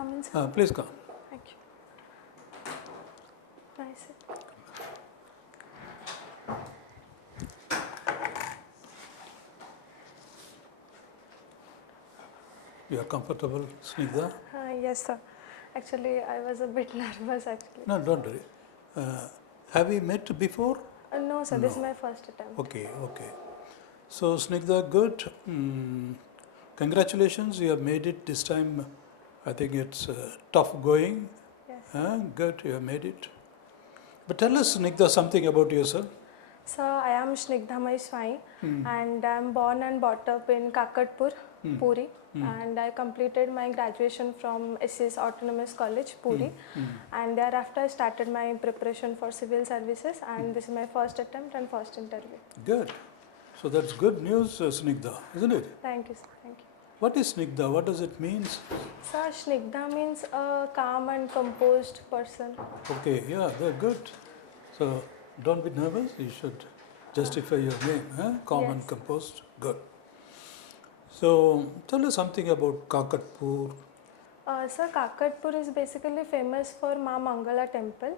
come in, sir? Please come. Thank you. Nice. You are comfortable, Snigdha? Yes, sir. Actually, I was a bit nervous actually. No, don't worry. Have we met before? No, sir. No. This is my first attempt. Okay. So, Snigdha, good. Congratulations, you have made it this time. I think it's tough going. Yes. Good, you have made it. But tell us, Snigdha, something about yourself. So, I am SNIGDHAMAYEE SWAIN and I am born and brought up in Kakatpur, Puri. And I completed my graduation from SCS Autonomous College, Puri. And thereafter I started my preparation for civil services, and this is my first attempt and first interview. Good. So that's good news, Snigdha, isn't it? Thank you, sir. Thank you. What is Snigdha? What does it mean? Sir, Snigdha means a calm and composed person. Okay, yeah, they're good. So don't be nervous. You should justify your name. Calm and composed. Good. So tell us something about Kakatpur. Sir, Kakatpur is basically famous for Ma Mangala temple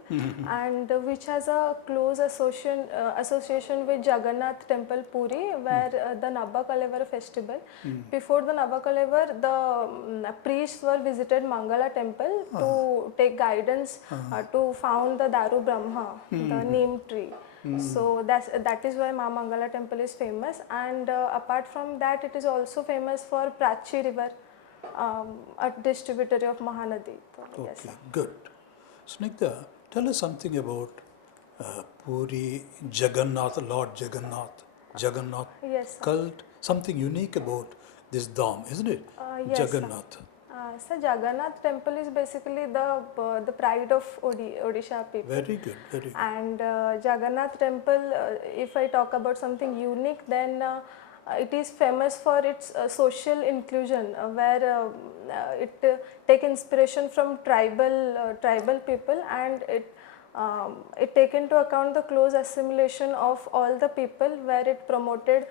and which has a close association with Jagannath temple Puri, where the Nabakalevar festival. Before the Nabakalevar, the priests were visited Mangala temple to take guidance to found the Daru Brahma, the neem tree. So that is why Ma Mangala temple is famous, and apart from that, it is also famous for Prachi river, a distributary of Mahanadi. So, Okay, good. Snigdha, tell us something about Puri, Jagannath, Lord Jagannath yes, sir. cult. Something unique about this Dham, isn't it? Yes, Jagannath. So Jagannath temple is basically the pride of Odisha people. Very good, very good. And Jagannath temple, if I talk about something unique, then it is famous for its social inclusion, where it take inspiration from tribal people, and it take into account the close assimilation of all the people, where it promoted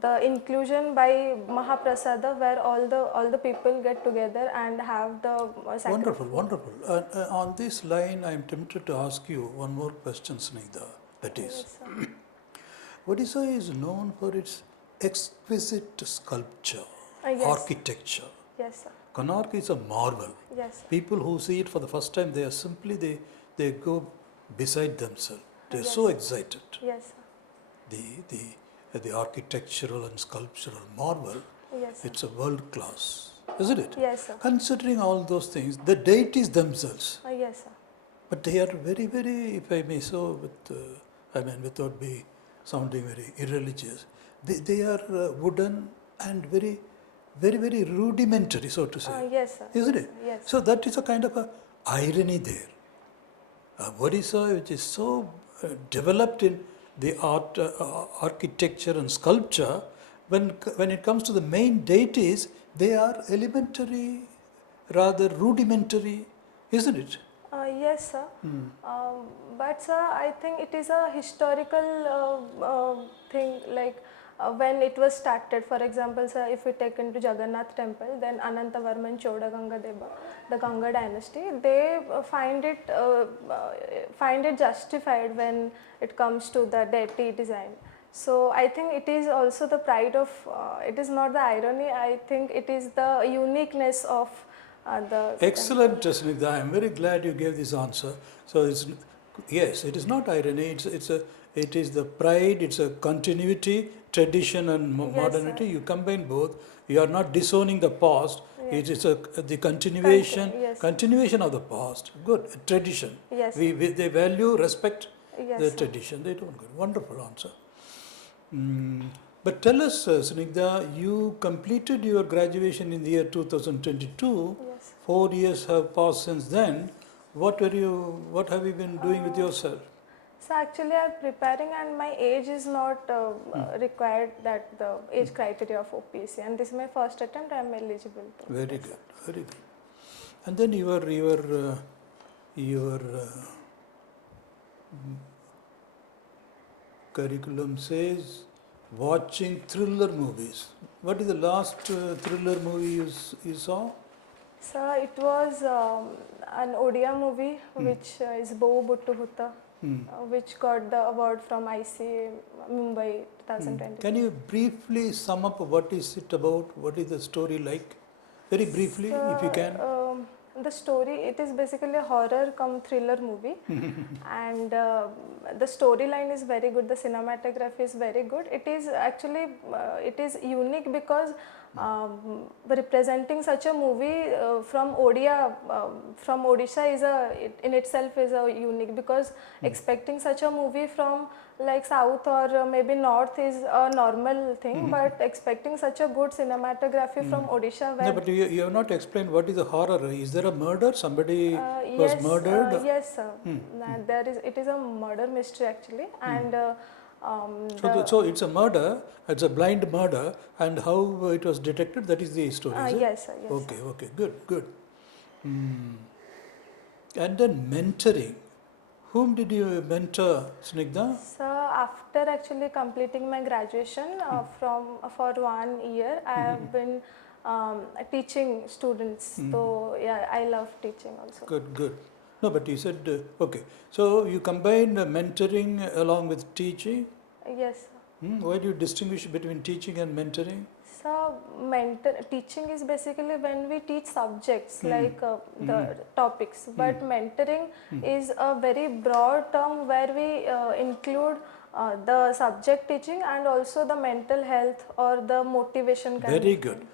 the inclusion by Mahaprasada, where all the people get together and have the sacrifice. Wonderful. On this line, I am tempted to ask you one more question, Snigdha. That is, Yes, sir. Odisha is known for its exquisite sculpture, Yes. architecture. Yes, sir. Konark is a marvel. Yes, sir. People who see it for the first time, they are simply, they go beside themselves. They are Yes, so sir. excited. Yes, sir. The architectural and sculptural marvel, Yes, sir. it's a world class, isn't it? Yes, sir. Considering all those things, the deities themselves, Yes, sir. but they are very, very, if I may so, without be sounding very irreligious, they are wooden and very, very rudimentary, so to say. Yes, sir. Isn't Yes, it? sir. Yes. So that is a kind of a irony there. Odisha, which is so developed in the art, architecture and sculpture, when it comes to the main deities, they are elementary, rather rudimentary, isn't it? Yes, sir. But sir, I think it is a historical thing, like when it was started. For example, sir, if we take into Jagannath temple, then Anantavarman Chodaganga Deva, the Ganga dynasty, they find it justified when it comes to the deity design. So I think it is also the pride of, it is not the irony, I think it is the uniqueness of the... Excellent, Snigdha. I am very glad you gave this answer. So yes, it is not irony. It is the pride. It's a continuity, tradition, and modernity. Sir. You combine both. You are not disowning the past. Yes. It is the continuation, continuation of the past. Good tradition. Yes. They value, respect the sir. tradition. They don't get. Wonderful answer. But tell us, Snigdha, you completed your graduation in the year 2022. Yes. 4 years have passed since then. What have you been doing with yourself? So actually I am preparing, and my age is not required, that the age criteria of OPSC, and this is my first attempt. I am eligible. Very good, very good. And then your curriculum says watching thriller movies. What is the last thriller movie you saw? So it was an Odia movie which is Bohu Buttu Hutta, which got the award from IC Mumbai 2020. Can you briefly sum up what is it about? What is the story like? Very briefly, if you can. The story, it is basically a horror come thriller movie and the storyline is very good, the cinematography is very good. It is actually it is unique because representing such a movie from Odia, from Odisha is in itself is a unique, because expecting such a movie from like south or maybe north is a normal thing, but expecting such a good cinematography from Odisha where No, but you have not explained what is the horror. Is there a murder? Somebody was murdered? yes, sir. There is. It is a murder mystery actually, and So it's a murder. It's a blind murder, and how it was detected. That is the story. Is it? yes, sir. Yes. Okay. Okay. Good. Good. And then mentoring. Whom did you mentor, Snigdha? So after actually completing my graduation for 1 year, I have been teaching students. So yeah, I love teaching also. Good. Good. No, but you said okay. So you combine mentoring along with teaching. Yes, sir. Why do you distinguish between teaching and mentoring? So teaching is basically when we teach subjects like the topics, but mentoring is a very broad term where we include the subject teaching and also the mental health or the motivation kind. Very good.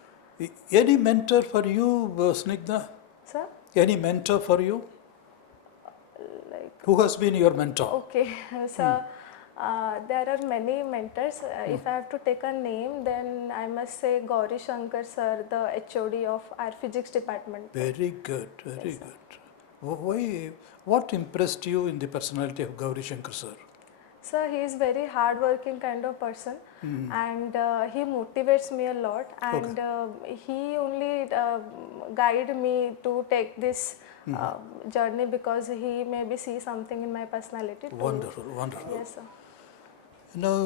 Any mentor for you, Snigdha? Sir? Any mentor for you? Like, Who has been your mentor? okay, so there are many mentors. If I have to take a name, then I must say Gauri Shankar sir, the HOD of our physics department. Very good, very good. Why? What impressed you in the personality of Gauri Shankar sir? So he is very hard-working kind of person, and he motivates me a lot. And he only guide me to take this journey because he maybe see something in my personality. Wonderful, wonderful. Yes, sir. Now,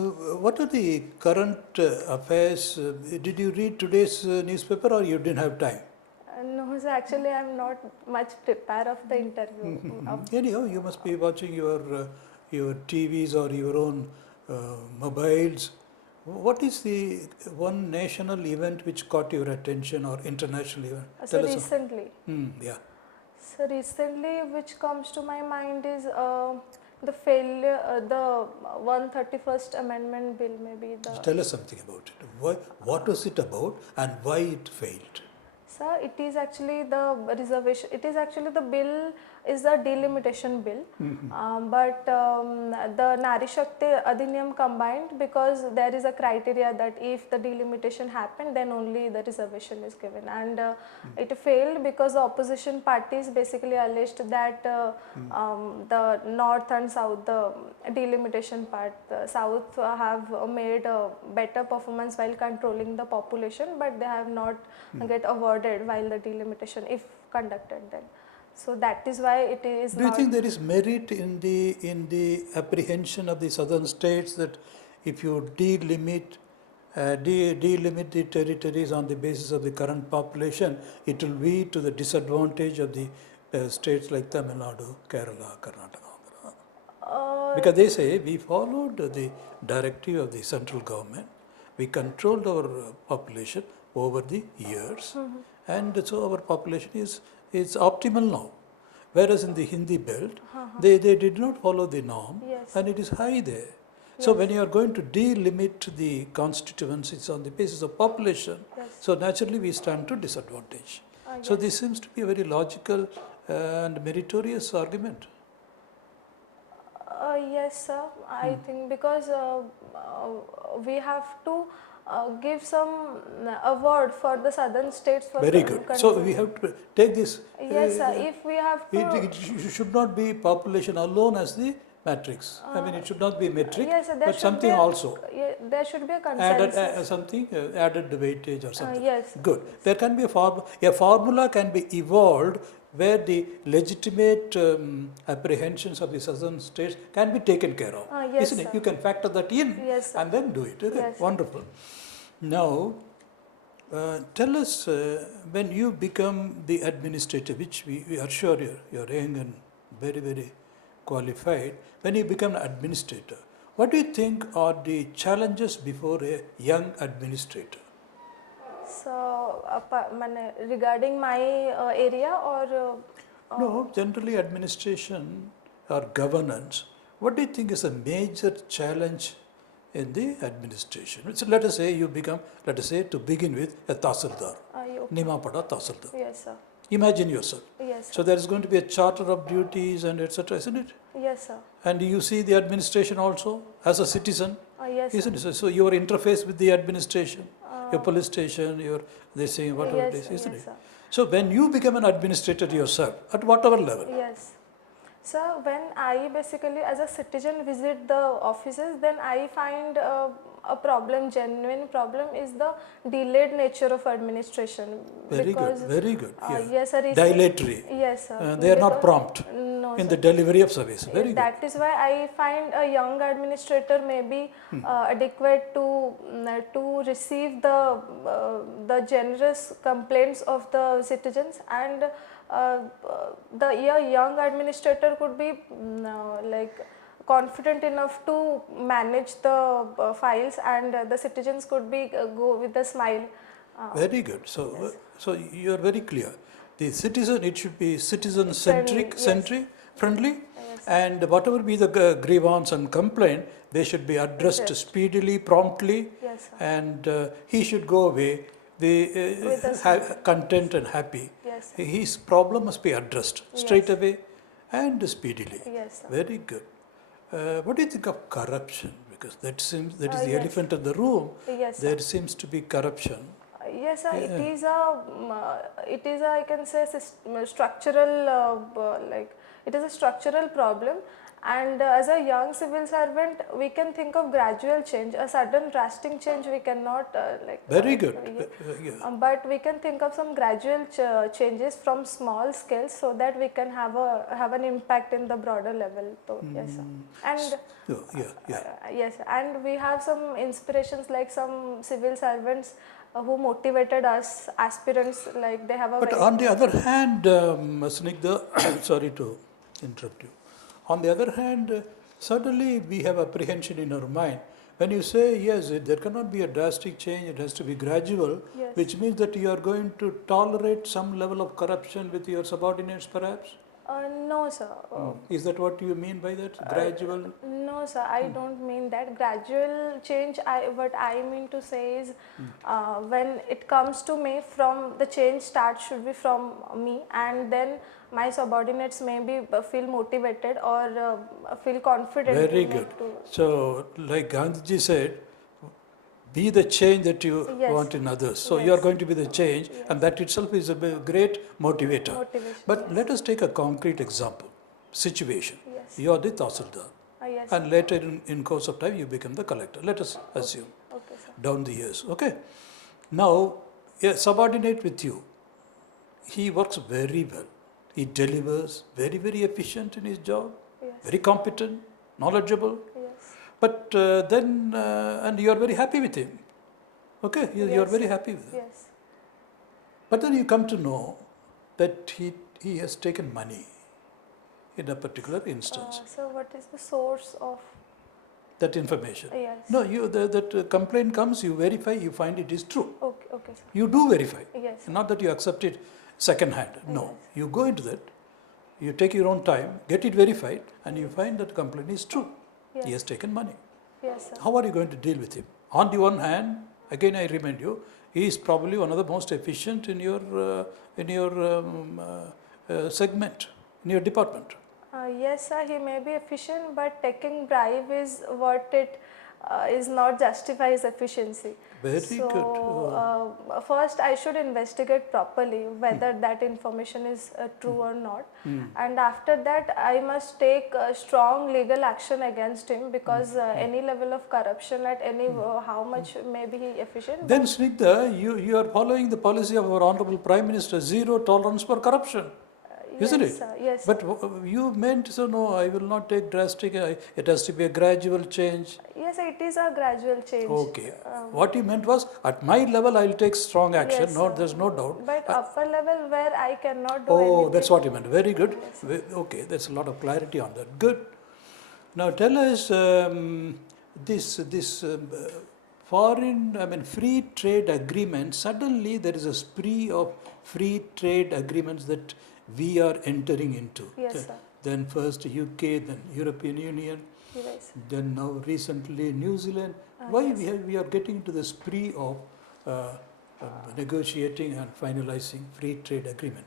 what are the current affairs? Did you read today's newspaper, or you didn't have time? No, so actually I am not much prepared of the interview. Anyhow, you must be watching your TVs or your own mobiles. What is the one national event which caught your attention, or international event? So Tell us. recently. Yeah. So recently, which comes to my mind is the failure, the 131st Amendment Bill, maybe the. Tell us something about it. What was it about, and why it failed? Sir, it is actually the reservation. It is actually the bill is the delimitation bill, but the Nari Shakti Adhiniyam combined, because there is a criteria that if the delimitation happened, then only the reservation is given, and it failed because the opposition parties basically alleged that the north and south, the delimitation part, the south have made a better performance while controlling the population, but they have not get awarded while the delimitation if conducted then. So that is why it is. Do you think there is merit in the apprehension of the southern states that if you delimit the territories on the basis of the current population, it will be to the disadvantage of the states like Tamil Nadu, Kerala, Karnataka? Because they say we followed the directive of the central government, we controlled our population over the years, and so our population is optimal now. Whereas in the Hindi belt, they did not follow the norm, and it is high there. So when you are going to delimit the constituencies on the basis of population, so naturally we stand to disadvantage. So this seems to be a very logical and meritorious argument. Yes, sir. I think because we have to give some award for the southern states. For very good. So we have to take this. Yes, sir. If we have to. It should not be population alone as the matrix. I mean, it should not be metric, yes, but something also. There should be a consensus. Added weightage or something. Yes. Good. There can be a formula can be evolved where the legitimate apprehensions of the southern states can be taken care of. Yes, isn't it? sir. You can factor that in Yes, and then do it. Okay? Yes. Wonderful. Now, Tell us, when you become the administrator, which we are sure you're young and very, very qualified, when you become an administrator, what do you think are the challenges before a young administrator? So, regarding my area or No, generally administration or governance, what do you think is a major challenge in the administration? So let us say you become, let us say to begin with, a Tahsildar, Nimapada Tahsildar. yes, sir. Imagine yourself. Yes, sir. So there is going to be a charter of duties and etc., isn't it? Yes, sir. And you see the administration also as a citizen, Yes, sir. isn't it? So your interface with the administration, your police station, your they say whatever yes, it is, isn't yes, it? sir. So when you become an administrator yourself, at whatever level, Yes. So when I basically as a citizen visit the offices, then I find a problem, genuine problem is the delayed nature of administration. very because, good, very good. Yeah. Yes, sir. Dilatory. Yes, sir. They are not prompt No, in sir. the delivery of service. Very good. That is why I find a young administrator may be adequate to receive the generous complaints of the citizens, and the young administrator could be like confident enough to manage the files, and the citizens could be go with a smile. Very good. So, so you are very clear. The citizen, it should be citizen centric, friendly, and whatever be the grievance and complaint, they should be addressed speedily, promptly, Yes, sir. and he should go away content and happy. Yes, sir. His problem must be addressed straight Yes. away and speedily. Yes, sir. Very good. What do you think of corruption? Because that is the yes. elephant in the room. Yes, sir. There seems to be corruption. Yes, sir. It is a I can say structural it is a structural problem, and as a young civil servant we can think of gradual change. A sudden drastic change we cannot Very good. but we can think of some gradual changes from small scales, so that we can have an impact in the broader level. So yes, sir. And yes, and we have some inspirations like some civil servants who motivated us aspirants, like they have a But very on the other hand, Snigdha, sorry to interrupt you. On the other hand, suddenly we have apprehension in our mind. When you say, yes, there cannot be a drastic change, it has to be gradual, Yes. which means that you are going to tolerate some level of corruption with your subordinates perhaps? no, sir. Is that what you mean by that? Gradual? No, sir, I don't mean that. Gradual change, what I mean to say is when it comes to me, from the change start should be from me, and then my subordinates maybe feel motivated or feel confident. Very to good. make to- So, like Gandhiji said, be the change that you Yes. want in others. So, you are going to be the change, and that itself is a great motivator. Motivation. But let us take a concrete example, situation. Yes. You are the Tahsildar, Yes. and later in course of time you become the collector. Let us assume Okay, sir. down the years. Okay. Now, a subordinate with you, he works very well. He delivers very, very efficient in his job, Yes. very competent, knowledgeable. Yes. But and you are very happy with him. Okay, you are Yes. very happy with him. Yes. But then you come to know that he has taken money in a particular instance. So what is the source of? That information. Yes. No, that complaint comes, you verify, you find it is true. Okay. Okay, sir. You do verify. Yes. Not that you accept it second hand. No, Yes. you go into that, you take your own time, get it verified, and you find that the complaint is true. Yes. He has taken money. Yes, sir. How are you going to deal with him? On the one hand, again I remind you, he is probably one of the most efficient in your segment, in your department. Yes, sir, he may be efficient, but taking bribe is what it is not justifies efficiency. Very so, good. First I should investigate properly whether that information is true or not. And after that I must take strong legal action against him, because any level of corruption at any how much may be he efficient. Then Snigdha, you are following the policy of our Honorable Prime Minister, zero tolerance for corruption. isn't Yes, it? sir. Yes, But sir. you meant, so no, I will not take drastic, it has to be a gradual change. Yes, it is a gradual change. Okay. What you meant was, at my level, I will take strong action. Yes, No, sir. there's no doubt. But upper level where I cannot do Oh, anything. that's what you meant. Very good. Yes, sir. Okay, there's a lot of clarity on that. Good. Now tell us this foreign, I mean, free trade agreement. Suddenly there is a spree of free trade agreements that we are entering into. Yes, sir. Then first UK, then European Union, Yes. then now recently New Zealand. Why Yes. we are getting into the spree of negotiating and finalizing free trade agreement?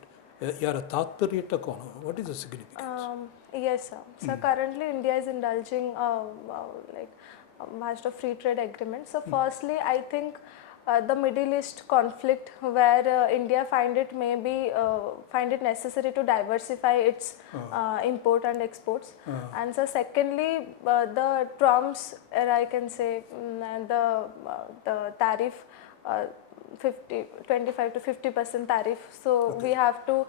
Yara tatparyata kono. What is the significance? Yes, sir. So currently India is indulging like vast of free trade agreements. So firstly, I think the Middle East conflict, where India find it necessary to diversify its import and exports. And so secondly, the Trump's, I can say, the tariff. 25 to 50% tariff, so we have to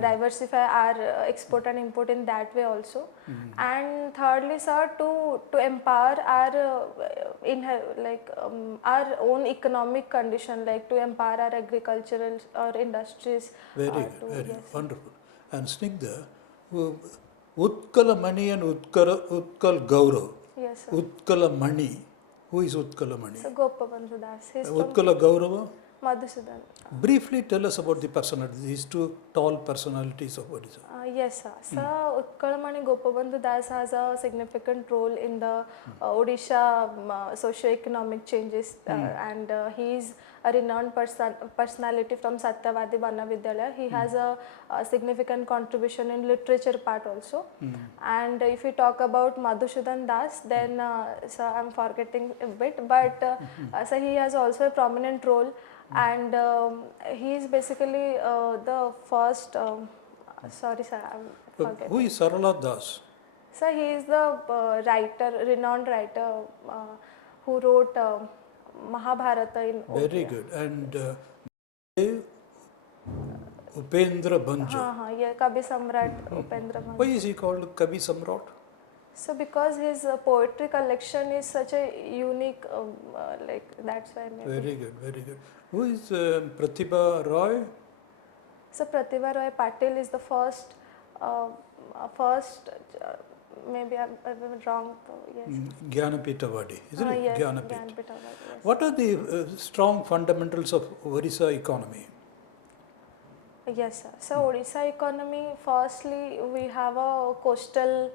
diversify our export and import in that way also. And thirdly, sir, to empower our our own economic condition, like to empower our agricultural or industries. Very good, very good, wonderful. And Snigdha, Utkala Mani and Utkal Gaurav. Yes, sir. Utkala Mani. Who is Utkala Mani? So Gopabandhu Das. He's from Utkala Gaurava? Madhusudan. Briefly tell us about the personalities, these two tall personalities of Odisha. Yes, sir. So, Utkalamani Gopabandhu Das has a significant role in the Odisha socio-economic changes, and he is a renowned personality from Satyavadi Banna Vidyalaya. He has a significant contribution in literature part also. And if we talk about Madhusudan Das, then so I'm forgetting a bit, but so he has also a prominent role. And he is basically the first, sorry sir, I'm forgetting. Who is Sarala Das? Sir, he is the renowned writer who wrote Mahabharata in Very good. And Upendra Banjo. Yeah, Kabi Samrat Upendra Banjo. Why is he called Kabi Samrat? So because his poetry collection is such a unique, like that's why maybe. Very good, very good. Who is Pratibha Roy? So Pratibha Roy Patil is the first, maybe I'm wrong, yes. Jnanapitavadi, isn't it? Yes, Jnanapit. Jnanapitavadi, yes. What are the strong fundamentals of Odisha economy? Yes, sir. So Odisha economy, firstly, we have a coastal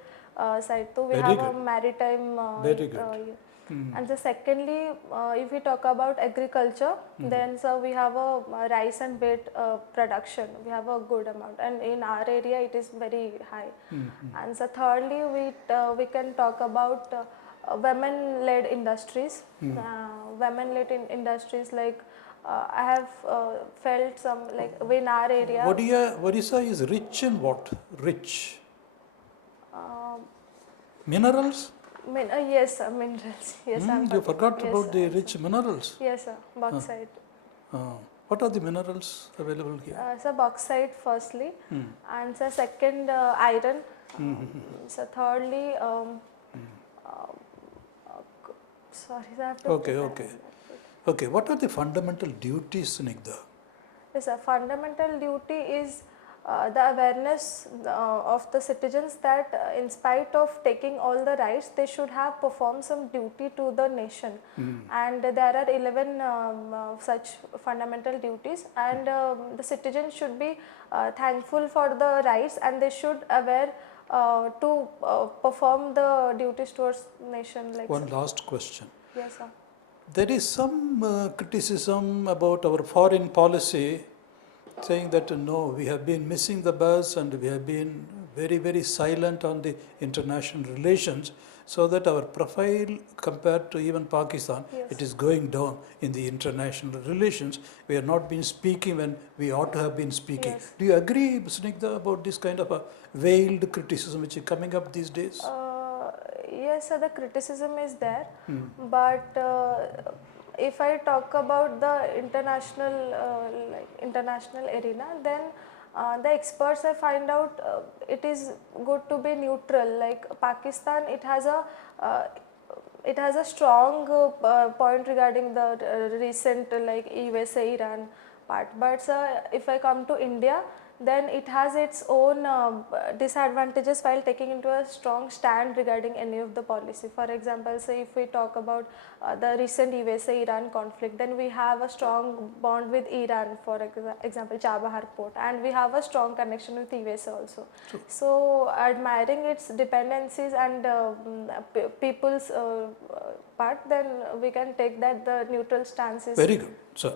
side, so we Very have a good. maritime. Very good. And so secondly, if we talk about agriculture, then so we have a rice and wheat production. We have a good amount, and in our area it is very high. And so thirdly, we can talk about women-led industries. Women-led industries, like I have felt some, like in our area. Odisha is rich in what? Rich. Minerals? Yes, sir, minerals. Yes, You forgot yes, about sir, the rich minerals. Yes, sir, bauxite. What are the minerals available here? So bauxite firstly, and so second iron. So thirdly, sorry, I have to. Okay. What are the fundamental duties, Snigdha? Yes, sir. Fundamental duty is the awareness of the citizens that in spite of taking all the rights, they should have performed some duty to the nation. And there are 11 such fundamental duties, and the citizens should be thankful for the rights, and they should aware to perform the duties towards nation. Like One last question. Yes, sir. There is some criticism about our foreign policy, saying that no, we have been missing the bus and we have been very, very silent on the international relations, so that our profile compared to even Pakistan, it is going down in the international relations. We have not been speaking when we ought to have been speaking. Yes. Do you agree, Snigdha, about this kind of a veiled criticism which is coming up these days? Yes, sir, the criticism is there, but if I talk about the international arena, then The experts I find out it is good to be neutral. Like Pakistan, it has a strong point regarding the recent like USA Iran part. But if I come to India, then it has its own disadvantages while taking into a strong stand regarding any of the policy. For example, say if we talk about the recent USA Iran conflict, then we have a strong bond with Iran, for example Chabahar port, and we have a strong connection with USA also. So admiring its dependencies and people's part, then we can take that the neutral stance is Very good, sir.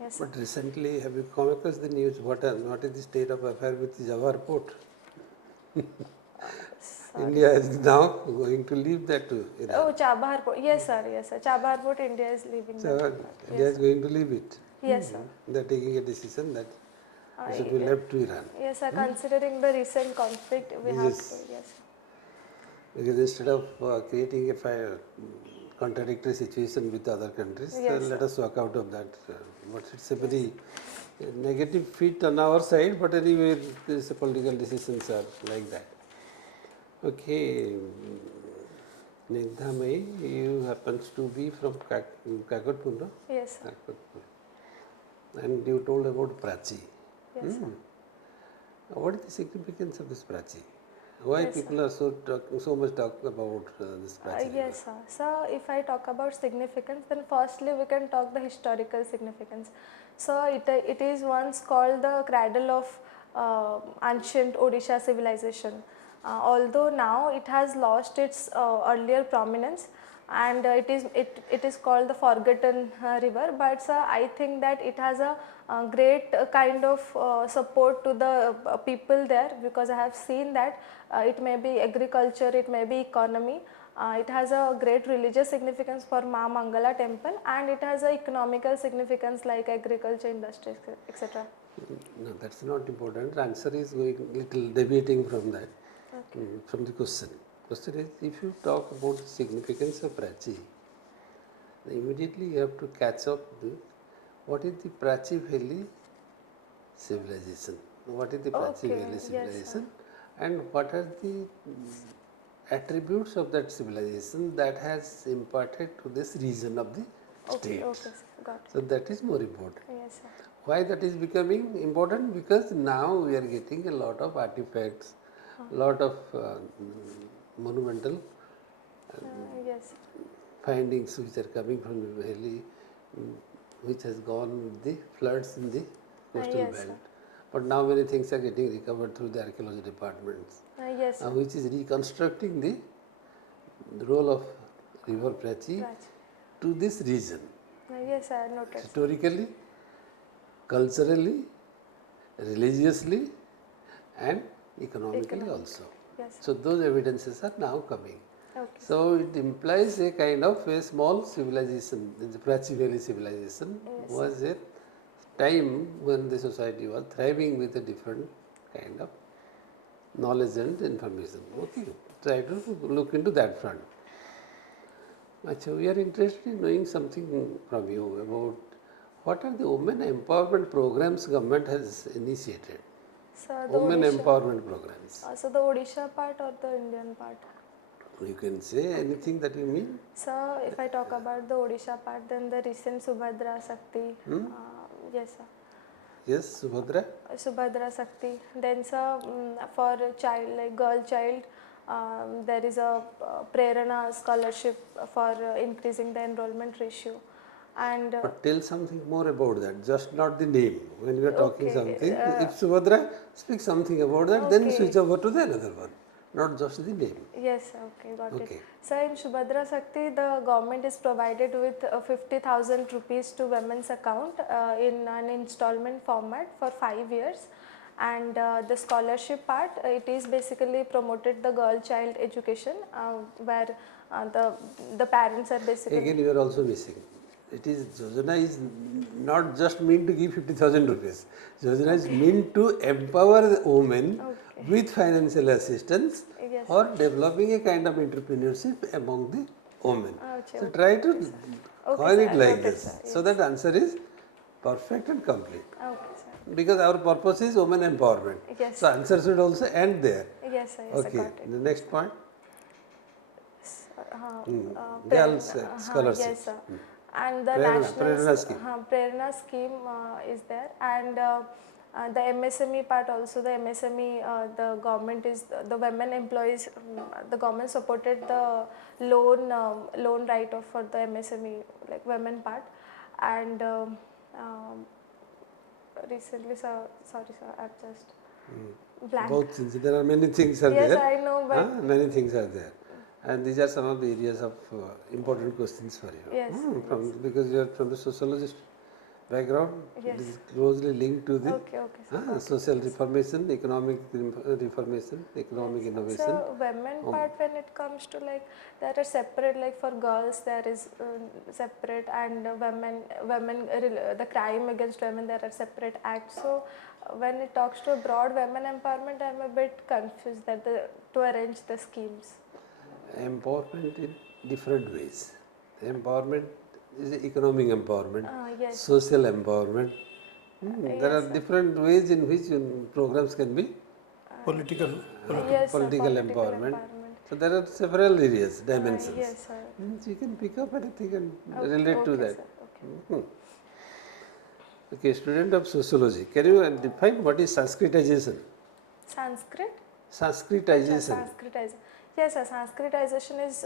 yes. But recently, have you come across the news? What is the state of affair with the Jawahar port? India is now going to leave that to Iran. Oh, Chabahar port. Yes, sir. Yes, sir. Chabahar port, India is leaving. So that. India is going to leave it. Yes, sir. They are taking a decision that it should be left to Iran. Yes, sir. Considering the recent conflict, we have Yes. to. Yes. Because instead of creating a contradictory situation with other countries, Yes, let us work out of that. But it's a very negative fit on our side, but anyway, these political decisions are like that. Okay, SNIGDHAMAYEE, you happens to be from Kakatpur, no? Yes, sir. Kakatpur. And you told about Prachi. Yes, sir. What is the significance of this Prachi? Why people are so much talking about this Prachi? Yes, sir. So, if I talk about significance, then firstly we can talk the historical significance. So, it is once called the cradle of ancient Odisha civilization. Although now it has lost its earlier prominence, and it is called the forgotten river, but I think that it has a great kind of support to the people there, because I have seen that it may be agriculture, it may be economy, it has a great religious significance for Ma Mangala temple, and it has a economical significance like agriculture, industry, etc. No, that's not important. Answer is going little deviating from that, from the question. Question is, if you talk about the significance of Prachi, then immediately you have to catch up with what is the Prachi Valley civilization, what is the Prachi Valley civilization, and what are the attributes of that civilization that has imparted to this region of the state. Okay, sir. Got it. So that is more important. Yes, sir. Why that is becoming important? Because now we are getting a lot of artifacts, lot of monumental Yes. findings which are coming from the valley, which has gone with the floods in the coastal yes, belt. sir. But now many things are getting recovered through the archaeology departments, Yes, sir. which is reconstructing the role of river Prachi to this region, Yes, I noted. historically, culturally, religiously, and economically also. Yes. So those evidences are now coming. Okay. So it implies a kind of a small civilization. The Prachi Valley civilization was a time when the society was thriving with a different kind of knowledge and information. Okay, try to look into that front. Achha, we are interested in knowing something from you about what are the women empowerment programs government has initiated. So the Women Odisha, empowerment programs. so the Odisha part or the Indian part? You can say anything that you mean. So if I talk about the Odisha part, then the recent Subhadra Sakti. Yes, sir. Yes, Subhadra. Subhadra Sakti. Then sir, for child, like girl child, there is a Prerana scholarship for increasing the enrollment ratio. And But tell something more about that, just not the name. When we are talking Okay, something, if Subhadra speak something about that, then Okay. switch over to the another one, not just the name. yes, okay, got Okay. it. So in Subhadra Sakti, the government is provided with 50,000 rupees to women's account in an installment format for 5 years. And the scholarship part, it is basically promoted the girl child education, where the parents are basically Again, you are also missing. It is Yojana is not just meant to give 50,000 rupees. Yojana is meant to empower the women with financial assistance Yes. or developing a kind of entrepreneurship among the women. Okay, So try to coin it like noted, this. sir. So that answer is perfect and complete. Okay, sir. Because our purpose is women empowerment. Yes. So answer should also end there. Yes, sir. Yes, I Okay. got it. The next point. Girls Girls scholarship. yes, sir. And the Prerana scheme. Prerana scheme is there, and the MSME part also. The MSME, the government is the women employees. The government supported the loan write off for the MSME, like women part, and recently, sir, sorry, sir, I've just blank. Both things. There are many things are Yes, there. I know, but Many things are there. And these are some of the areas of important questions for you. Yes, Because you are from the sociologist background, Yes. it is closely linked to the okay, sir. social reformation, economic reformation, economic innovation. So women part, when it comes to like there are separate, like for girls there is separate, and the crime against women, there are separate acts. So when it talks to broad women empowerment, I am a bit confused that to arrange the schemes. Empowerment in different ways. Empowerment is economic empowerment, Yes. social empowerment. There are different ways in which programs can be Political. Yes, sir, political empowerment. So there are several areas, dimensions. Yes, sir. You can pick up anything and relate to that. Sir, okay. Okay, student of sociology, can you define what is Sanskritization? Sanskrit? Sanskritization. Sanskritization. Yes, sir. Sanskritization is,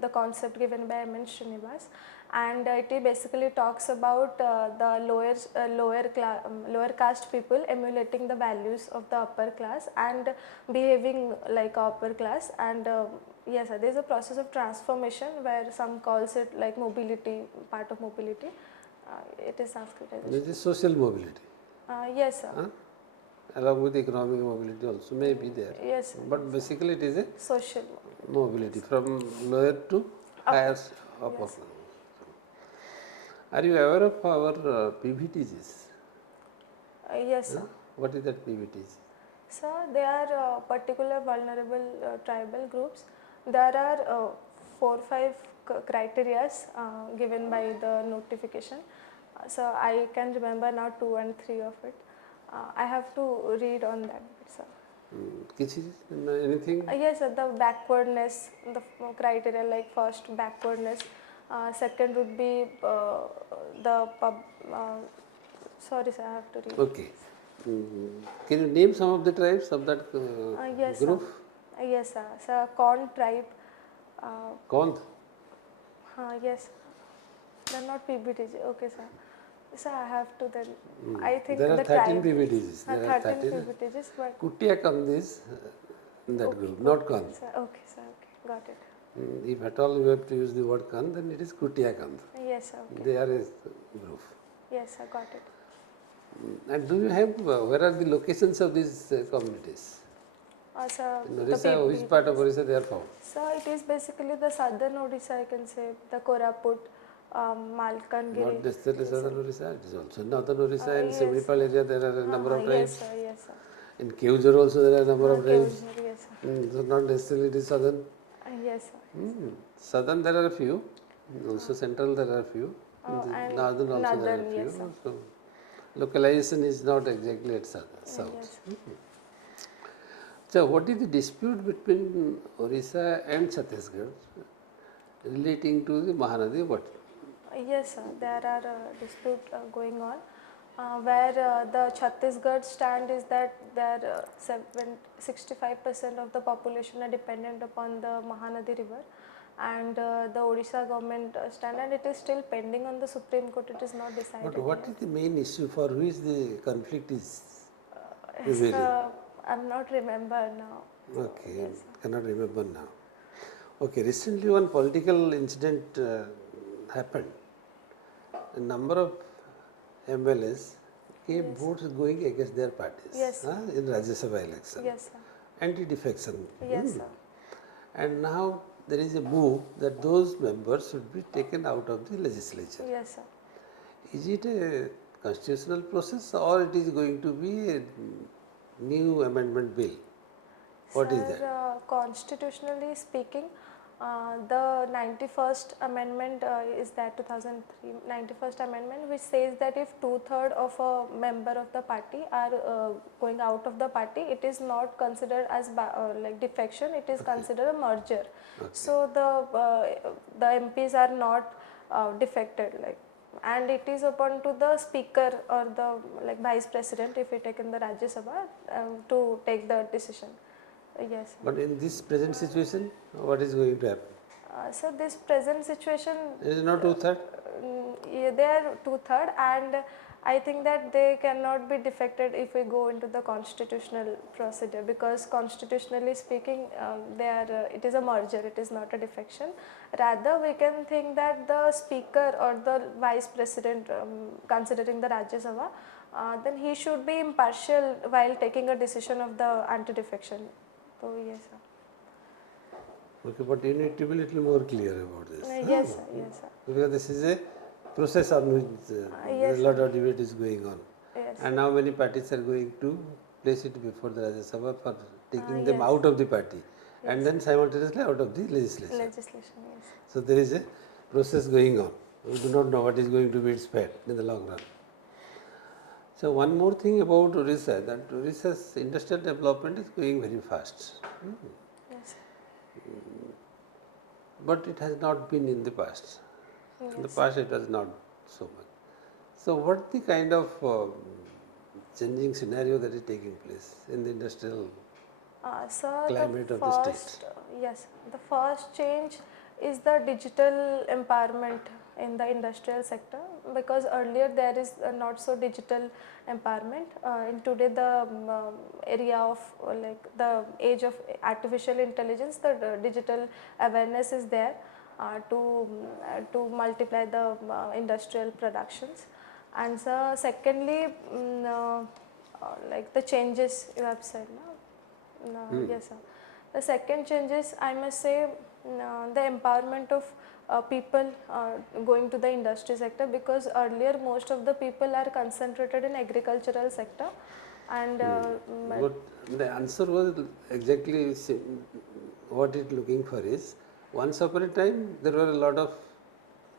the concept given by M.N. Srinivas, and it basically talks about the lower caste people emulating the values of the upper class and behaving like upper class. And yes, sir, there is a process of transformation where some calls it like mobility, part of mobility. It is Sanskritization. This is social mobility. Yes, sir. Along with economic mobility also may be there. Yes. But basically it is a Social. mobility from lower to higher upper. Are you aware of our PVTGs? Yes, sir. What is that PVTG? So they are particular vulnerable tribal groups. There are 4-5 criteria given by the notification. So I can remember now 2 and 3 of it. I have to read on that, sir. Anything? Yes, sir, the backwardness, the criteria like first backwardness, second would be sorry, sir, I have to read. Okay. Can you name some of the tribes of that Yes, group? Sir. Yes, sir. So Kond tribe. Kond? Yes. They are not PBTG. Okay, sir. So I have to then. I think there are the 13 tribe. PBTGs. There are 13 PBTGs, but. Kutia Kand is in that group, not Kand. Sir, okay, sir. Okay, got it. If at all you have to use the word Kand, then it is Kutia Kand. Yes, sir. Okay. They are a group. Yes, I got it. And do you have, where are the locations of these communities? So In Odisha, which part of Odisha they are found? So it is basically the southern Odisha, I can say, the Koraput, Malkangiri. Not necessarily southern Odisha, it is also northern Odisha and Simripal area there are a number of tribes. Yes, sir. Yes, sir. In Keuzur also there are a number of tribes. Yes, sir. So not necessarily it is southern. Yes, sir. Southern there are a few, also central there are a few, and northern also there are a few. yes, sir. So localization is not exactly at south. Yes. So what is the dispute between Odisha and Chhattisgarh relating to the Mahanadi water? Yes, sir. There are dispute going on where the Chhattisgarh stand is that there 65% of the population are dependent upon the Mahanadi river, and the Odisha government stand, and it is still pending on the Supreme Court. It is not decided. But what is the main issue for which the conflict is? I'm not remember now. Okay, cannot remember now. Okay, recently one political incident happened. A number of MLAs came votes going against their parties Yes, in Rajya Sabha election. Yes, sir. Anti-defection. Yes, sir. And now there is a move that those members should be taken out of the legislature. Yes, sir. Is it a constitutional process or it is going to be a new amendment bill? What is that? Constitutionally speaking, The 91st amendment is that 2003 91st amendment, which says that if 2/3 of a member of the party are going out of the party, it is not considered as like defection, it is considered a merger. So the MPs are not defected, like, and it is upon to the speaker or the like vice president, if we take in the Rajya Sabha, to take the decision. Yes. But in this present situation, what is going to happen? So this present situation, It is not 2/3? yeah, they are 2/3, and I think that they cannot be defected if we go into the constitutional procedure, because constitutionally speaking, they are it is a merger, it is not a defection. Rather, we can think that the speaker or the vice president, considering the Rajya Sabha, then he should be impartial while taking a decision of the anti-defection. So yes, sir. Okay, but you need to be a little more clear about this. Yes, sir. Yes, sir. Because this is a process on which Yes, a lot of debate is going on. Yes. And now many parties are going to place it before the Rajya Sabha for taking them yes. out of the party and then simultaneously out of the legislation. Legislation, yes. So there is a process going on. We do not know what is going to be its fate in the long run. So one more thing about Odisha, that Odisha's industrial development is going very fast. Yes. But it has not been in the past. In the Yes. past it was not so much. So what the kind of changing scenario that is taking place in the industrial So climate the of the first, state? yes, the first change is the digital empowerment in the industrial sector, because earlier there is not so digital empowerment. In today the area of like the age of artificial intelligence, the digital awareness is there to multiply the industrial productions. And so secondly, like the changes you have said now. No, yes, sir. The second change is, I must say, the empowerment of people going to the industry sector, because earlier most of the people are concentrated in agricultural sector, and But the answer was exactly what it looking for is, once upon a time there were a lot of,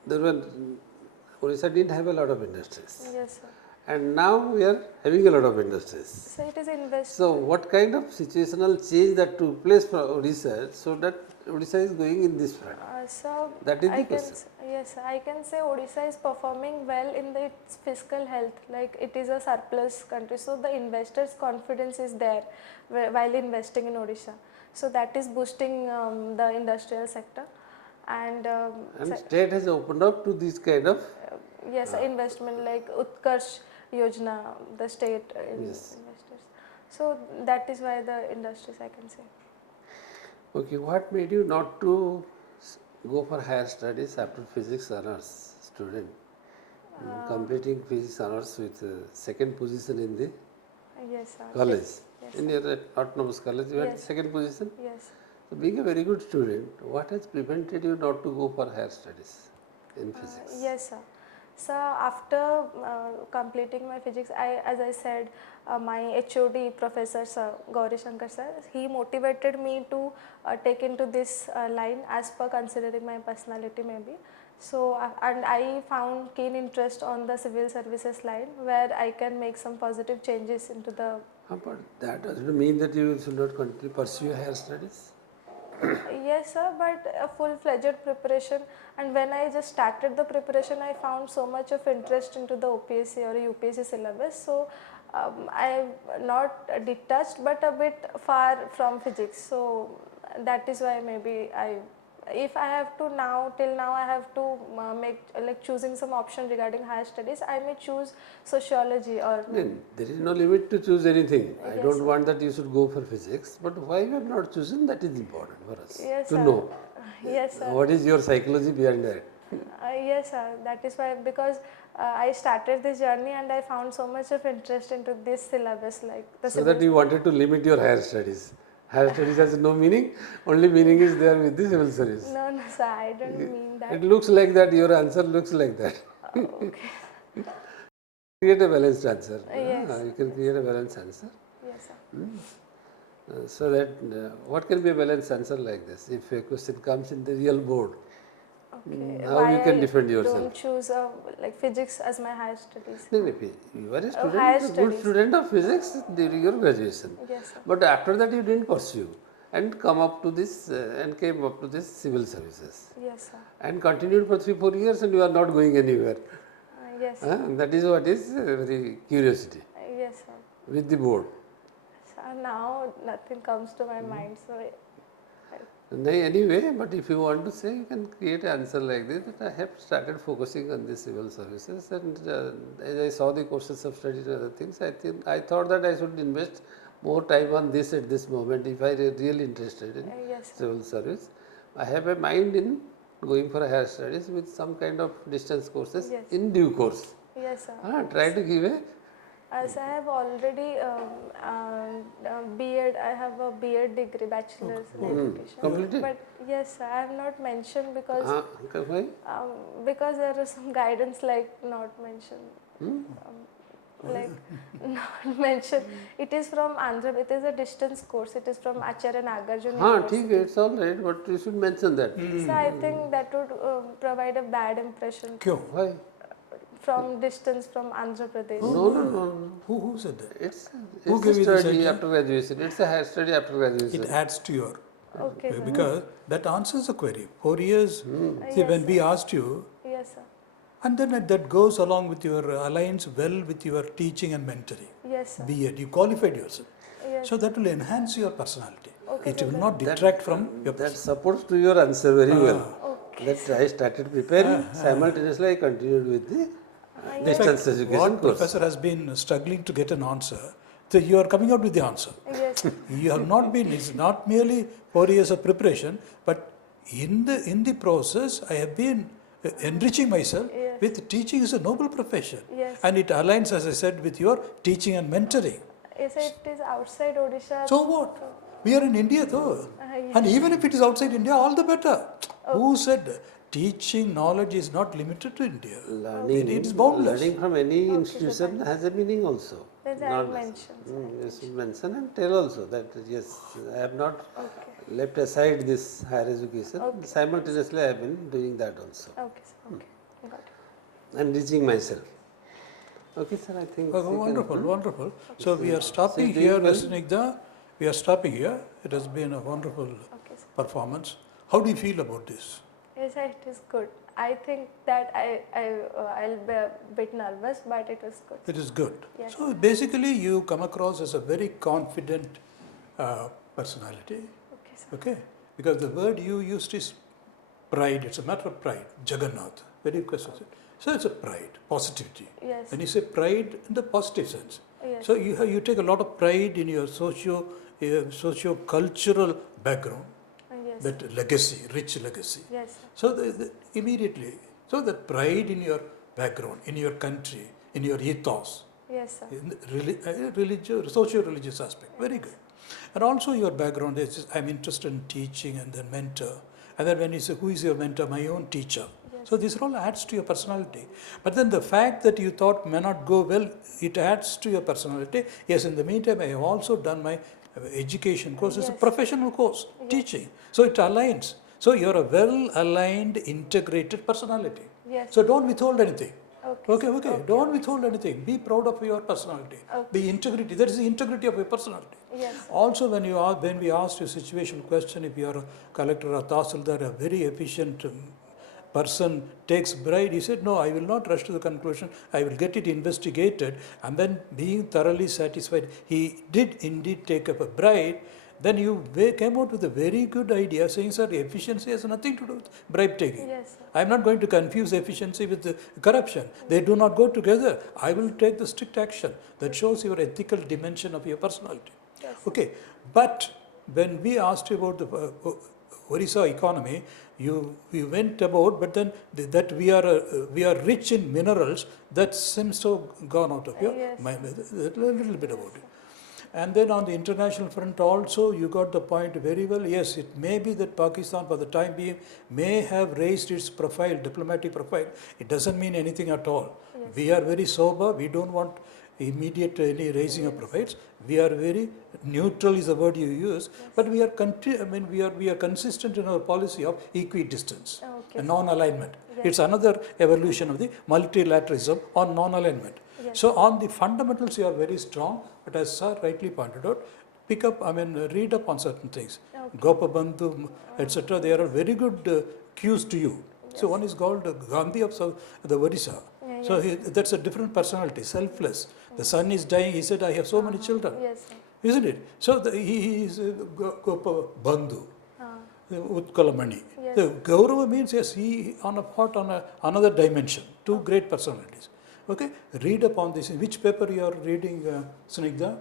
Odisha didn't have a lot of industries. yes, sir. And now we are having a lot of industries. So it is invest. So what kind of situational change that took place for Odisha so that Odisha is going in this front? So That is the I can question. yes, I can say Odisha is performing well in its fiscal health. Like it is a surplus country, so the investors' confidence is there while investing in Odisha. So that is boosting the industrial sector, and And state has opened up to this kind of yes, investment like Utkarsh Yojana, the state investors. So that is why the industries, I can say. Okay, what made you not to go for higher studies after physics honors student? Completing physics honors with second position in the Yes, sir. college. Yes, In your autonomous college, you had Yes. second position. Yes. So being a very good student, what has prevented you not to go for higher studies in physics? Yes, sir. So after completing my physics, as I said, my HOD professor, sir, Gauri Shankar sir, he motivated me to take into this line as per considering my personality maybe. So and I found keen interest on the civil services line, where I can make some positive changes into the. But that doesn't mean that you should not continue pursue higher studies. Yes, sir, but a full-fledged preparation, and when I just started the preparation, I found so much of interest into the OPSC or UPSC syllabus. So I am not detached, but a bit far from physics. So that is why maybe if I have to till now I have to make like choosing some option regarding higher studies, I may choose sociology or. Then there is no limit to choose anything. I Yes, don't sir. want that you should go for physics, but why you have not chosen, that is important for us Yes, to sir. know. Yes, sir. What is your psychology behind that? Yes, sir. That is why, because I started this journey and I found so much of interest into this syllabus, like the So that you wanted to limit your higher studies. Higher studies has no meaning, only meaning is there with the civil service. No, sir, I don't mean that. It looks like that, your answer looks like that. Okay. Create a balanced answer. Yes. You can create a balanced answer. Yes, sir. So that what can be a balanced answer like this? If a question comes in the real board, Okay. how Why you can I defend yourself? don't choose like physics as my higher studies? No, no, you were a student, higher a good studies. student of physics during your graduation. Yes, sir. But after that you didn't pursue and come up to this and came up to this civil services Yes, sir. and continued for 3-4 years and you are not going anywhere. Yes. That is what is very curiosity Yes, sir. with the board. So now nothing comes to my mind. So Anyway, but if you want to say, you can create an answer like this, that I have started focusing on the civil services and as I saw the courses of study and other things, I thought that I should invest more time on this at this moment if I am really interested in yes, sir. civil service. I have a mind in going for higher studies with some kind of distance courses Yes. in due course. Yes, sir. Try to give a As I have already B.Ed, I have a B.Ed degree, bachelor's in education. completed? But yes, I have not mentioned because why? because there is some guidance like not mentioned. Like not mentioned. It is from Andhra. It is a distance course. It is from Acharya Nagarjuna University. ठीक है, it's all right, but you should mention that. So I think that would provide a bad impression. क्यों? Why? From distance from Andhra Pradesh. No. Who said that? It's Who a gave you this study idea? after graduation. It's a higher study after graduation. It adds to your Okay, sir. because that answers the query. 4 years. See, Yes, when we asked you, Yes, sir. and then that goes along with your aligns well with your teaching and mentoring. Yes, sir. B.Ed, you qualified yourself. Yes. So that will enhance your personality. Okay, It so will not detract from your That supports to your answer very well. Okay. That I started preparing. Simultaneously, I continued with the distance education What course. professor has been struggling to get an answer, so you are coming out with the answer. Yes. You have not been, it's not merely 4 years of preparation, but in the process, I have been enriching myself Yes. with teaching is a noble profession. Yes. And it aligns, as I said, with your teaching and mentoring. Yes, it is outside Odisha. So what? We are in India though. Yes. And even if it is outside India, all the better. Who said teaching knowledge is not limited to India? Learning, It is boundless. learning from any institution has a meaning also. Then I Not- mentioned. You should mention and tell also that yes, I have not Okay. left aside this higher education. Simultaneously, I have been doing that also Okay, sir. Okay. Got it. and reaching myself. Okay, sir, I think. Oh, we can- wonderful, wonderful. So we are stopping So here, doing well? SNIGDHA. We are stopping here. It has been a wonderful Okay, sir. performance. How do you feel about this? Yes, sir, it is good. I think that I'll be a bit nervous, but it was good. It is good. Yes. So basically, you come across as a very confident personality. Okay, sir. Okay, because the word you used is pride. It's a matter of pride. Jagannath. Very question. So it's a pride, positivity. Yes. When you say pride in the positive sense, Yes. so you take a lot of pride in your socio-cultural background, Yes. that legacy, rich legacy. Yes, sir. So immediately, so that pride in your background, in your country, in your ethos, Yes, sir. in the religious, socio-religious aspect, very good. And also your background is, I'm interested in teaching and then mentor. And then when you say, who is your mentor? My own teacher. Yes. So this all adds to your personality. But then the fact that you thought may not go well, it adds to your personality. Yes, in the meantime, I have also done my education course. It's a Yes. professional course, teaching. So it aligns. So you're a well-aligned, integrated personality. Yes. So don't withhold anything. Okay. Okay. Don't withhold anything. Be proud of your personality. Okay. Be integrity. That is the integrity of your personality. Yes. Also, when we asked you a situational question, if you are a collector or tahsildar, a very efficient person takes bride, he said, no, I will not rush to the conclusion. I will get it investigated. And then being thoroughly satisfied, he did indeed take up a bride. Then you came out with a very good idea saying, sir, efficiency has nothing to do with bribe taking. Yes, sir. I am not going to confuse efficiency with corruption. They do not go together. I will take the strict action. That shows your ethical dimension of your personality. Yes. Okay, but when we asked you about the Odisha economy, you went about, but then that we are rich in minerals, that seems to gone out of your Yes. mind. A little bit about it. And then on the international front also, you got the point very well. Yes, it may be that Pakistan for the time being may have raised its profile, diplomatic profile. It doesn't mean anything at all. Yes. We are very sober. We don't want immediate any raising of profiles. We are very neutral is the word you use, but we are we are consistent in our policy of equidistance and non-alignment. It's another evolution of the multilateralism or non-alignment. So on the fundamentals you are very strong, but as sir rightly pointed out, pick up, read up on certain things. Gopabandhu, etc. They are very good cues to you. So one is called Gandhi of the Odisha. So that's a different personality, selfless. The son is dying, he said, I have so many children. Yes, sir. Isn't it? So he is Gopabandhu, Utkalamani. Yes. The Gaurava means, yes, he on another dimension, two great personalities. Okay, read upon this. In which paper you are reading, Snigdha?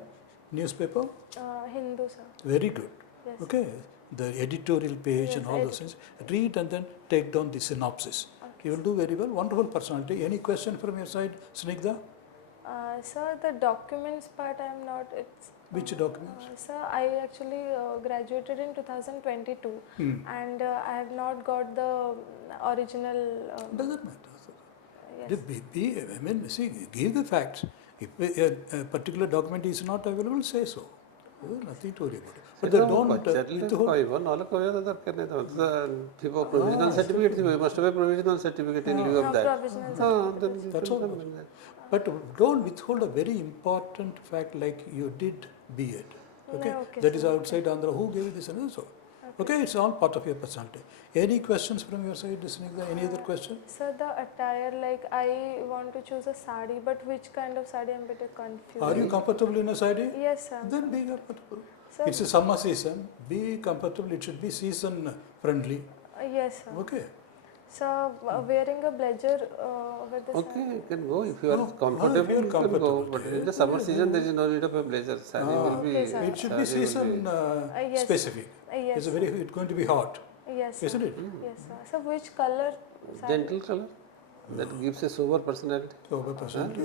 Newspaper? Hindu, sir. Very good. Yes. Okay, the editorial page and all those things. Read and then take down the synopsis. You will do very well. Wonderful personality. Any question from your side, Snigdha? Sir, the documents part I am not. Which documents? Sir, I actually graduated in 2022 and I have not got the original. Doesn't matter. Yes. See, give the facts. If a particular document is not available, say so. Nothing to worry about. But they don't. Provisional certificate, you must have a provisional certificate in lieu of that. That's all. But don't withhold a very important fact like you did B.Ed. Okay? Okay, That is outside Andhra. Who gave you this and also? Okay, it's all part of your personality. Any questions from your side, Snigdha? Any other question? Sir, the attire, like I want to choose a sari, but which kind of sari, I'm a bit confused. Are you comfortable in a sari? Yes, sir. Then be comfortable. Sir, It's a summer season. Be comfortable. It should be season friendly. yes, sir. Okay. So, wearing a blazer with the Okay, sari. you can go. If you are if you comfortable, are you can go. comfortable, But in the summer season, there is no need of a blazer. Sari will be. Okay, sir. It should be sari will season yes. specific. Yes, It's going to be hot, yes, sir. isn't it? Yes, sir. So, which color sari? Gentle color. That gives a sober personality. So, personality,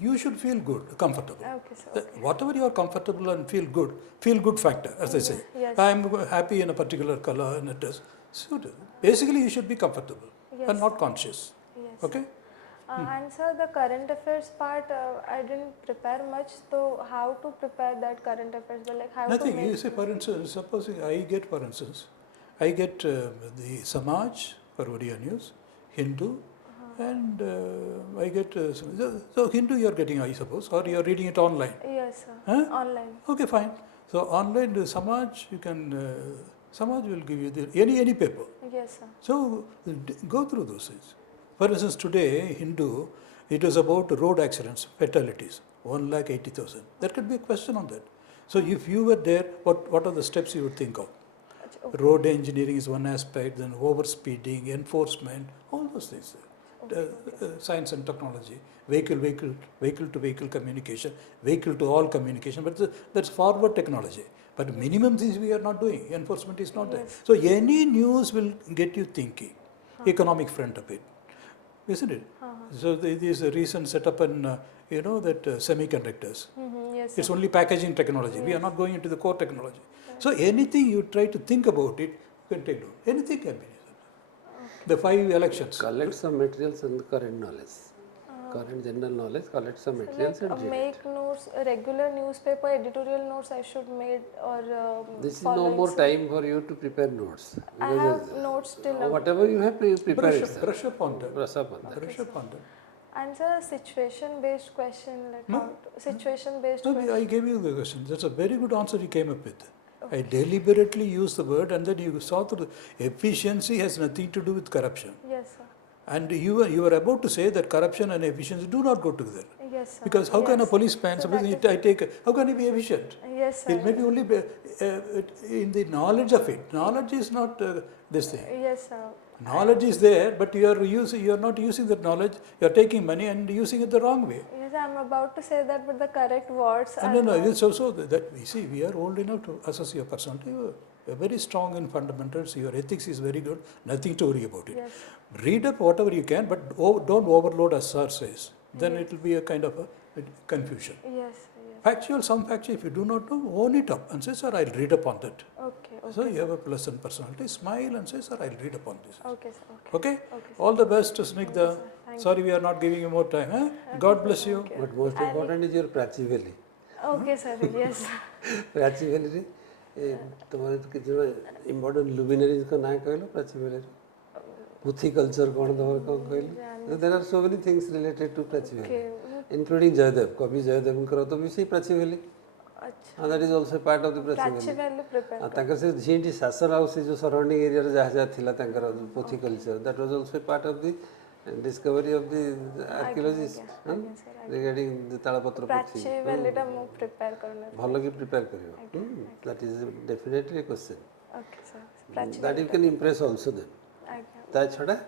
you should feel good, comfortable. Okay, sir. Whatever you are comfortable and feel good factor, as I say. Yes. I am happy in a particular color and it is suited. Basically, you should be comfortable Yes. and not conscious. Yes. Okay? And sir, the current affairs part, I didn't prepare much. So, how to prepare that current affairs? But like how Nothing. to You make? say, for instance, supposing I get, for instance, I get the Samaj for Odia News, Hindu, and I get so Hindu you are getting, I suppose, or you are reading it online. Yes, sir. Huh? Online. Okay, fine. So online the Samaj, you can Samaj will give you any paper. Yes, sir. So go through those things. For instance, today Hindu, it was about road accidents, fatalities, 1,80,000. There could be a question on that. So if you were there, what are the steps you would think of? Road engineering is one aspect, then overspeeding, enforcement, all those things. Science and technology, vehicle to vehicle communication, vehicle to all communication, but that's forward technology. But minimum things we are not doing, enforcement is not there. So any news will get you thinking, economic front of it, isn't it? So there is a recent setup in, that semiconductors. Yes, It's sir. only packaging technology. We are not going into the core technology. So anything you try to think about it, you can take down. Anything can be. The 5 elections. Collect some materials and current knowledge. Current general knowledge, collect some materials and read. Make notes, a regular newspaper editorial notes I should make or This is no more time for you to prepare notes. I have notes till now. Whatever you have, you prepare it. Brush up on that. Brush up on that. Brush up on that. And sir, situation based question like No. how to, situation based No, question. I gave you the question. That's a very good answer you came up with. I deliberately used the word and then you saw through efficiency has nothing to do with corruption. Yes, sir. And you were about to say that corruption and efficiency do not go together. Yes, sir. Because how can a Yes. policeman, So supposing that I take, how can he be efficient? Yes, sir. It may be only in the knowledge of it. Knowledge is not this thing. Yes, sir. Knowledge is there, but you are not using that knowledge. You are taking money and using it the wrong way. Yes, I'm about to say that, but the correct words are No, not. it's also that we see we are old enough to assess your personality. You are very strong in fundamentals. Your ethics is very good. Nothing to worry about it. Yes. Read up whatever you can, but don't overload as sir says. Then it will be a kind of a confusion. Yes, yes. Factual, some factual. If you do not know, own it up and say, sir, I'll read up on that. Okay, okay. So you have a pleasant personality. Smile and say, sir, I'll read up on this. Okay, sir. Okay. Okay? Okay, sir. All the best, Thank you, Snigdha. sir. Thank Sorry, we are not giving you more time. Huh? God bless you. But most important is your Prachi Valley. Okay, sir. Yes. Prachi Valley रे तुम्हारे तो कितना important luminaries का नाम कहलो Prachi Valley रे Puthi culture कौन तुम्हारे कौन कहलो there are so many things related to Prachi Valley including Jayadev कभी Jayadev करो तो भी सही Prachi Valley and that is also part of the Prachi Valley prepare. तांकर से झींटी सासर हाउस से जो surrounding area रे जहाँ जहाँ थिला तांकर Puthi culture that was also part of the discovery of the archaeologists regarding the Talapatra Puthi. Prachi Valley टा मैं prepare करना. भलो की prepare करियो. That is definitely a question. Okay, sir. Prachi That you can impress also them. Okay. That छोड़ा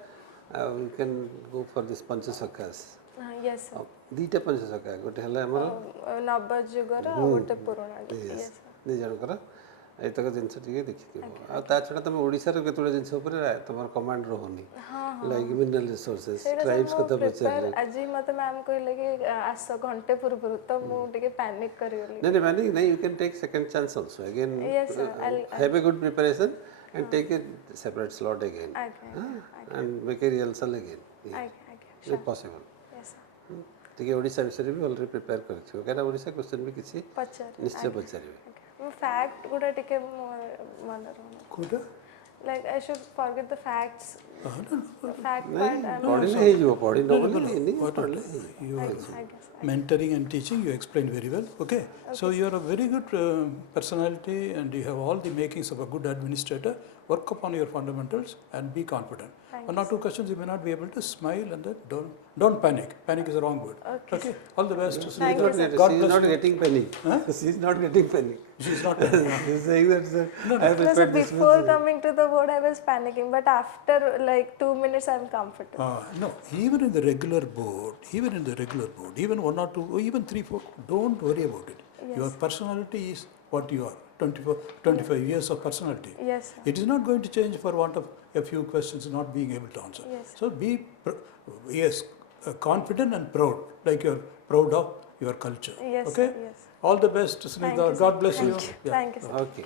you can go for this Panchasakas. Yes, sir. दीटा Panchasaka गोटे हला हमारा नव जुगर गोटे पुराना. Yes, sir. दी जन करा एतक जिनस टिके देखि आ ता छडा तमे ओडिसा रे केतुडा जिनस ऊपर तमर कमांड रहनी लाइक मिनरल रिसोर्सेस ट्राइब्स कथा पचार आज मते मैम कहले कि आस घंटे पूर्व तो मु टिके पैनिक करियोली. नहीं पैनिक नहीं, you can take second chance also again. Yes, sir. Have a good preparation and take a separate slot again. And make a rehearsal again. If possible. Yes, sir. ठीक है ओडिसा विषय भी ऑलरेडी प्रिपेयर कर छियो काना Odisha question भी किछि निश्चय पचारिबे. Fact गुडा टिके मन रहना. Kuda? Like I should forget the facts. Fact part and पढ़ी नहीं जो पढ़ी न बोले नहीं पढ़ले. You are mentoring and teaching, you explained very well. Okay. So you are a very good personality and you have all the makings of a good administrator. Work upon your fundamentals and be confident. One or two questions you may not be able to smile and then don't panic. Panic is a wrong word. Okay. All the best. She is not getting panic. She is not getting panic. She is not. She is saying that I have so prepared this. before coming to the board I was panicking, but after like 2 minutes I'm comfortable. No, even in the regular board, even 1 or 2, or even 3, 4, don't worry about it. Yes. Your personality is what you are. 25 years of personality. Yes, sir. It is not going to change for want of a few questions not being able to answer. Yes. So be confident and proud, like you're proud of your culture. Yes, okay? sir, yes. All the best, Snigdha. God bless you. Thank you, sir. Okay.